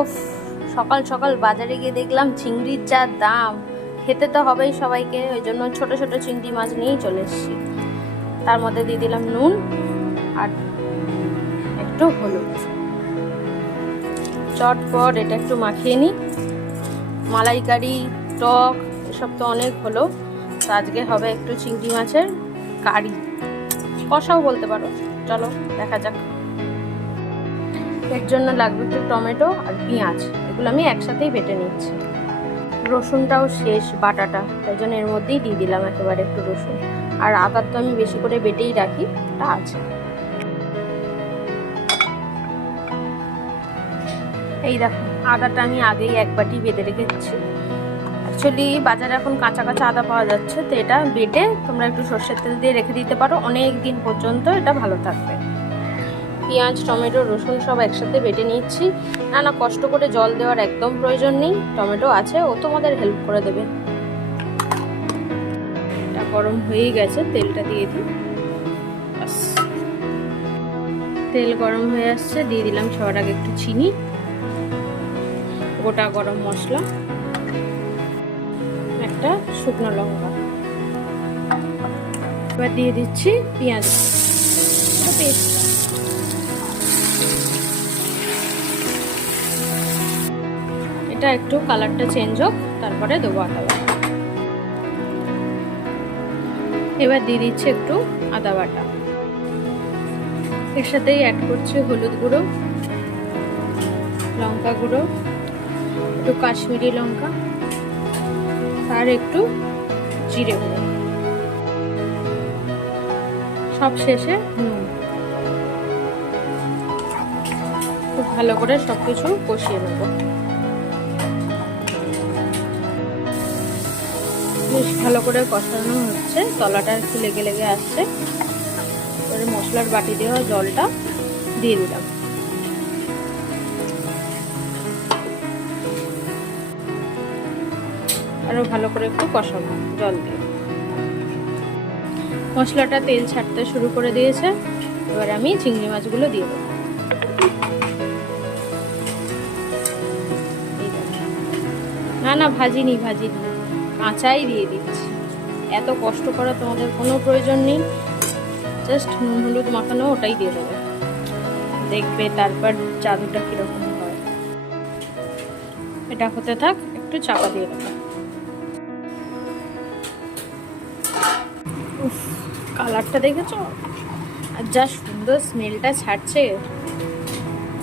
ওফ, সকাল সকাল বাজারে গিয়ে দেখলাম চিংড়ির যা দাম, খেতে তো হবেই সবাইকে, ওই জন্য ছোট ছোট চিংড়ি মাছ নিয়েই চলে এসেছি। তার মধ্যে দিয়ে দিলাম নুন আর একটু হলুদ। চটপট এটা একটু মাখিয়ে নিই। মালাইকারি, টক এসব তো অনেক হলো, তো আজকে হবে একটু চিংড়ি মাছের কারি, কষাও বলতে পারো। চলো দেখা যাক। এর জন্য লাগবে একটু টমেটো আর পেঁয়াজ, এগুলো আমি একসাথেই বেটে নিচ্ছি। রসুনটাও শেষ বাটাটা, তাই জন্য এর মধ্যেই দিয়ে দিলাম একেবারে একটু রসুন। আর আদার তো আমি বেশি করে বেটেই রাখি, এটা আছে। এই দেখো, আদাটা আমি আগেই এক বাটি বেটে রেখেছি। অ্যাকচুয়ালি বাজারে এখন কাঁচা কাঁচা আদা পাওয়া যাচ্ছে, তো এটা বেটে তোমরা একটু সর্ষের তেল দিয়ে রেখে দিতে পারো, অনেক দিন পর্যন্ত এটা ভালো থাকবে। পেঁয়াজ, টমেটো, রসুন সব একসাথে বেটে নিচ্ছি। না কষ্ট করে জল দেওয়ার একদম প্রয়োজন নেই, টমেটো আছে, ও তোমাদের হেল্প করে দেবে। এটা গরম হয়ে গেছে, তেলটা দিয়ে দিই। তেল গরম হয়ে আসছে, দিয়ে দিলাম সবার আগে একটু চিনি, গোটা গরম মশলা, একটা শুকনো লঙ্কা। এবার দিয়ে দিচ্ছি পেঁয়াজ পেস্ট। এটা একটু কালারটা চেঞ্জ হোক, তারপরে দেবো আদা বাটা। এবার দিয়ে দিচ্ছি একটু আদা বাটা, এর সাথেই অ্যাড করছি হলুদ গুঁড়ো, লঙ্কা গুঁড়ো, একটু কাশ্মীরি লঙ্কা আর একটু জিরে গুঁড়ো, সব শেষে নুন। খুব ভালো করে সবকিছু কষিয়ে নেব। বেশ ভালো করে কষানো হচ্ছে, তলাটা একটু লেগে লেগে আসছে। এবারে মশলার বাটি দেওয়া জলটা দিয়ে দিলাম। আরো ভালো করে একটু কষাবো জল দিয়ে। মশলাটা তেল ছাড়তে শুরু করে দিয়েছে, এবার আমি চিংড়ি মাছগুলো দিয়ে দেবো। না ভাজিনি, কাঁচাই দিয়ে দিচ্ছি। এত কষ্ট করা তোমাদের কোনো প্রয়োজন নেই, জাস্ট নুন হলুদ মাখানো ওটাই দিয়ে দেবে, দেখবে তারপর জাদুটা কিরকম হয়। এটা হতে থাক, একটু চাপা দিয়ে দেবো। কালারটা দেখেছো, আর যা সুন্দর স্মেলটা ছাড়ছে,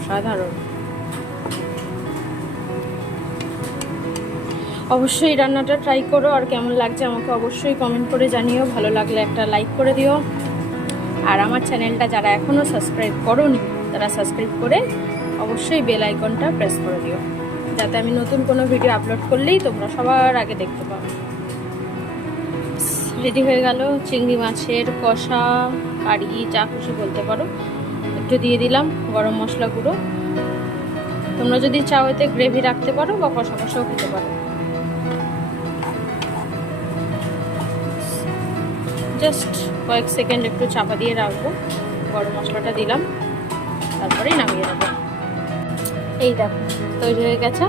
সাধারণ। অবশ্যই রান্নাটা ট্রাই করো, আর কেমন লাগছে আমাকে অবশ্যই কমেন্ট করে জানিও। ভালো লাগলে একটা লাইক করে দিও, আর আমার চ্যানেলটা যারা এখনও সাবস্ক্রাইব করোনি তারা সাবস্ক্রাইব করে অবশ্যই বেল আইকনটা প্রেস করে দিও, যাতে আমি নতুন কোনো ভিডিও আপলোড করলেই তোমরা সবার আগে দেখতে পাও। রেডি হয়ে গেল চিংড়ি মাছের কষা, কারি, যা খুশি বলতে পারো। একটু দিয়ে দিলাম গরম মশলা গুঁড়ো, তোমরা যদি চাও এতে গ্রেভি রাখতে পারো বা কষা কষাও খেতে পারো। জাস্ট কয়েক সেকেন্ড একটু চাপা দিয়ে রাখবো, গরম মশলাটা দিলাম, তারপরেই নামিয়ে দেবো। এই দেখো তৈরি হয়ে গেছে।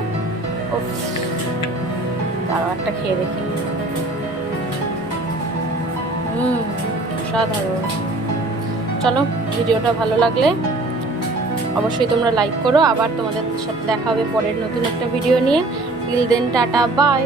ও তারও একটা খেয়ে দেখি। সাধারণ। চলো, ভিডিওটা ভালো লাগলে অবশ্যই তোমরা লাইক করো। আবার তোমাদের সাথে দেখা হবে পরের নতুন একটা ভিডিও নিয়ে। Till then, tata, by.